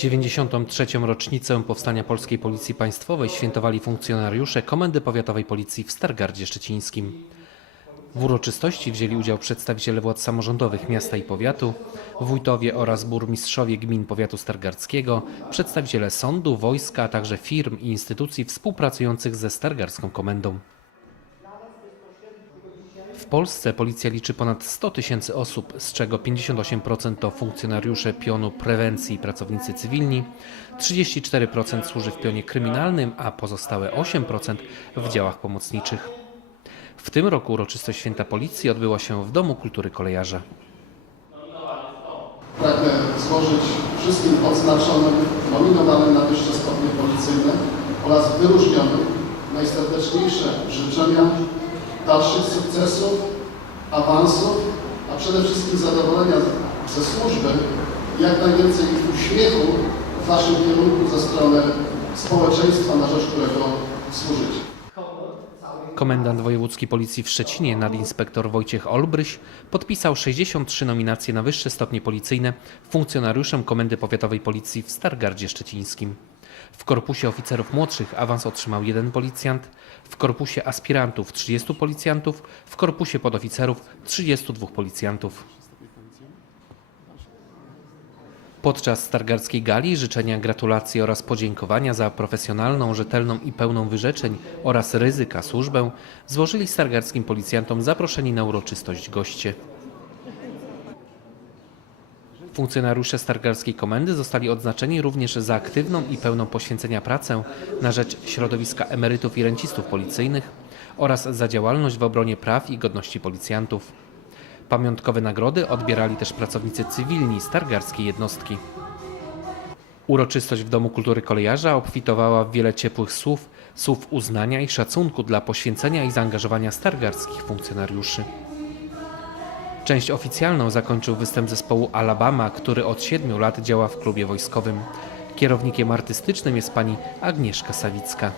93. rocznicę powstania Polskiej Policji Państwowej świętowali funkcjonariusze Komendy Powiatowej Policji w Stargardzie Szczecińskim. W uroczystości wzięli udział przedstawiciele władz samorządowych miasta i powiatu, wójtowie oraz burmistrzowie gmin powiatu stargardzkiego, przedstawiciele sądu, wojska, a także firm i instytucji współpracujących ze Stargardzką Komendą. W Polsce policja liczy ponad 100 tysięcy osób, z czego 58% to funkcjonariusze pionu prewencji i pracownicy cywilni, 34% służy w pionie kryminalnym, a pozostałe 8% w działach pomocniczych. W tym roku uroczystość Święta Policji odbyła się w Domu Kultury Kolejarza. Pragnę złożyć wszystkim odznaczonym, nominowanym na wyższe stopnie policyjne oraz wyróżnionym najserdeczniejsze życzenia dalszych sukcesów, awansów, a przede wszystkim zadowolenia ze służby i jak najwięcej uśmiechu w Waszym kierunku ze strony społeczeństwa, na rzecz którego służycie. Komendant wojewódzki policji w Szczecinie, nadinspektor Wojciech Olbryś, podpisał 63 nominacje na wyższe stopnie policyjne funkcjonariuszem Komendy Powiatowej Policji w Stargardzie Szczecińskim. W korpusie oficerów młodszych awans otrzymał jeden policjant, w korpusie aspirantów 30 policjantów, w korpusie podoficerów 32 policjantów. Podczas Stargardzkiej Gali życzenia, gratulacje oraz podziękowania za profesjonalną, rzetelną i pełną wyrzeczeń oraz ryzyka służbę złożyli stargardzkim policjantom zaproszeni na uroczystość goście. Funkcjonariusze Stargardzkiej Komendy zostali odznaczeni również za aktywną i pełną poświęcenia pracę na rzecz środowiska emerytów i rencistów policyjnych oraz za działalność w obronie praw i godności policjantów. Pamiątkowe nagrody odbierali też pracownicy cywilni Stargardzkiej jednostki. Uroczystość w Domu Kultury Kolejarza obfitowała w wiele ciepłych słów, słów uznania i szacunku dla poświęcenia i zaangażowania stargardzkich funkcjonariuszy. Część oficjalną zakończył występ zespołu Alabama, który od siedmiu lat działa w klubie wojskowym. Kierownikiem artystycznym jest pani Agnieszka Sawicka.